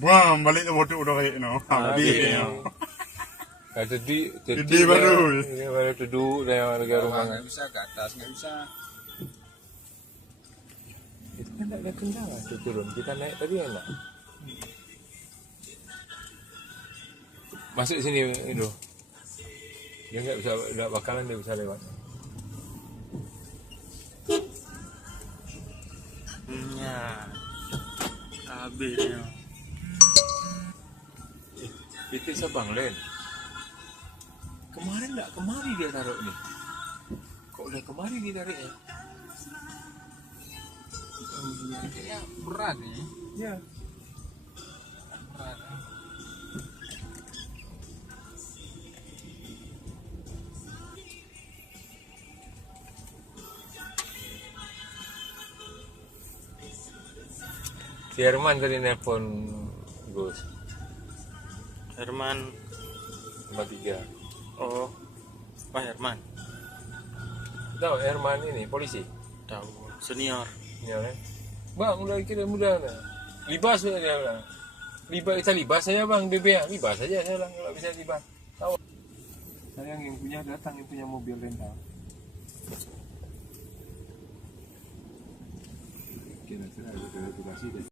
Buang balik ke bodoh udah kayak no. Habis. Jadi baru. Ini baru duduk dan negara rumah. Nggak bisa ke atas, nggak bisa. Itu kan tak ada kendala tu turun. Kita naik tadi enak. Masuk sini itu. Dia nggak bisa, dah bakalan dia bisa lewat. Ya. Habisnya. Itu Sabang Len. Kemarin tak kemari dia taruh ni. Kok dah kemari dia tarik ya? Kayaknya berat nih. Ya. Berat. Si Herman tadi nelpon Gus. Herman. 53. Oh. Pak Herman. Tahu Herman ini polisi. Tahu. Senior. Ya kan? Bang, udah kira mudah dah. Libas dia bilang. Kita libas saja bang, BB. Libas saja saya bilang kalau bisa libas. Tahu. Saya yang punya datang, yang punya mobil rental. Kira-kira ada tugas deh.